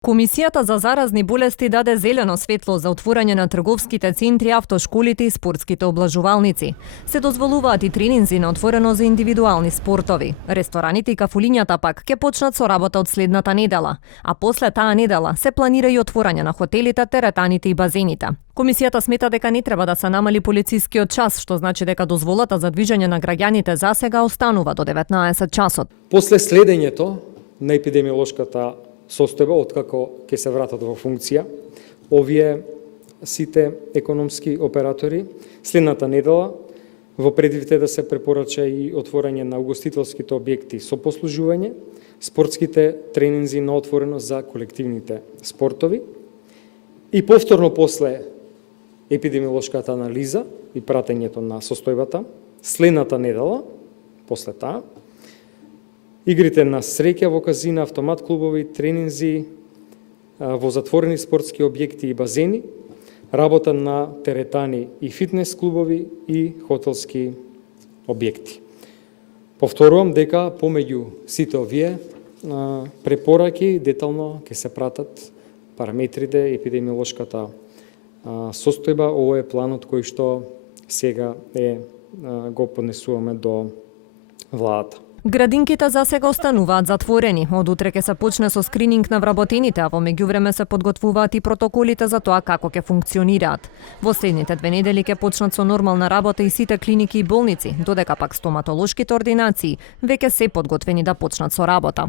Комисијата за заразни болести даде зелено светло за отворање на трговските центри, автошколите и спортските облажувалници. Се дозволуваат и тренинзи на отворено за индивидуални спортови. Рестораните и кафулињата пак ќе почнат со работа од следната недела, а после таа недела се планира и отворање на хотелите, теретаните и базените. Комисијата смета дека не треба да се намали полицискиот час, што значи дека дозволата за движење на граѓаните засега останува до 19 часот. После следењето на епидемиолошката состојба, откако ќе се вратат во функција, овие сите економски оператори, следната недела во предвид да се препорача и отворање на угостителските објекти со послужување, спортските тренинзи на отворено за колективните спортови и повторно после епидемиолошката анализа и пратењето на состојбата, следната недела, после таа, игрите на среќа во казина, автомат клубови, тренинзи во затворени спортски објекти и базени, работа на теретани и фитнес клубови и хотелски објекти. Повторувам дека помеѓу сите овие препораки детално ќе се пратат параметрите, епидемиолошката состојба. Ово е планот кој што сега го поднесуваме до владата. Градинките засега остануваат затворени. Од утре ќе се почне со скрининг на вработените, а во меѓувреме се подготвуваат и протоколите за тоа како ќе функционираат. Во следните 2 недели ќе почнат со нормална работа и сите клиники и болници, додека пак стоматолошките ординации веќе се подготвени да почнат со работа.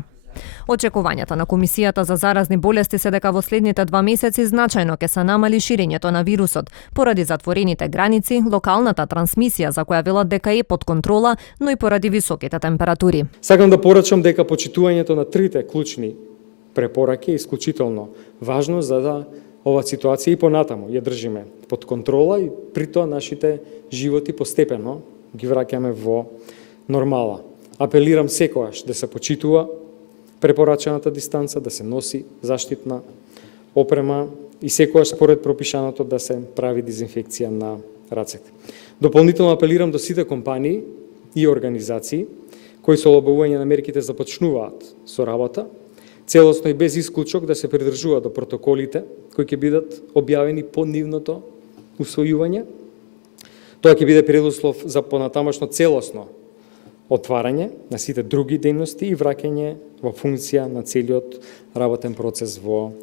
Очекувањата на Комисијата за заразни болести се дека во следните 2 месеци значајно ќе се намали ширењето на вирусот, поради затворените граници, локалната трансмисија за која велат дека е под контрола, но и поради високите температури. Сакам да порачам дека почитувањето на трите клучни препораки е исклучително важно за да ова ситуација и понатаму ја држиме под контрола и при тоа нашите животи постепено ги враќаме во нормала. Апелирам секогаш да се почитува препорачаната дистанца, да се носи заштитна опрема и секогаш според пропишаното да се прави дезинфекција на рацете. Дополнително апелирам до сите компании и организации кои со олабавување на мерките започнуваат со работа, целосно и без исклучок да се придржуваат до протоколите кои ќе бидат објавени по нивното усвојување. Тоа ќе биде предуслов за понатамошно целосно отварање на сите други дејности и враќање во функција на целиот работен процес во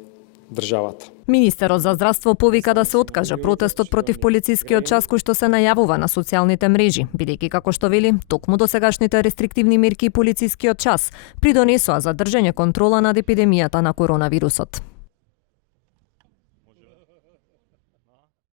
државата. Министерот за здравство повика да се откаже протестот против полицискиот час кој што се најавува на социјалните мрежи, бидејќи како што вели, токму досегашните рестриктивни мерки и полицискиот час придонесоа за држање контрола над епидемијата на коронавирусот.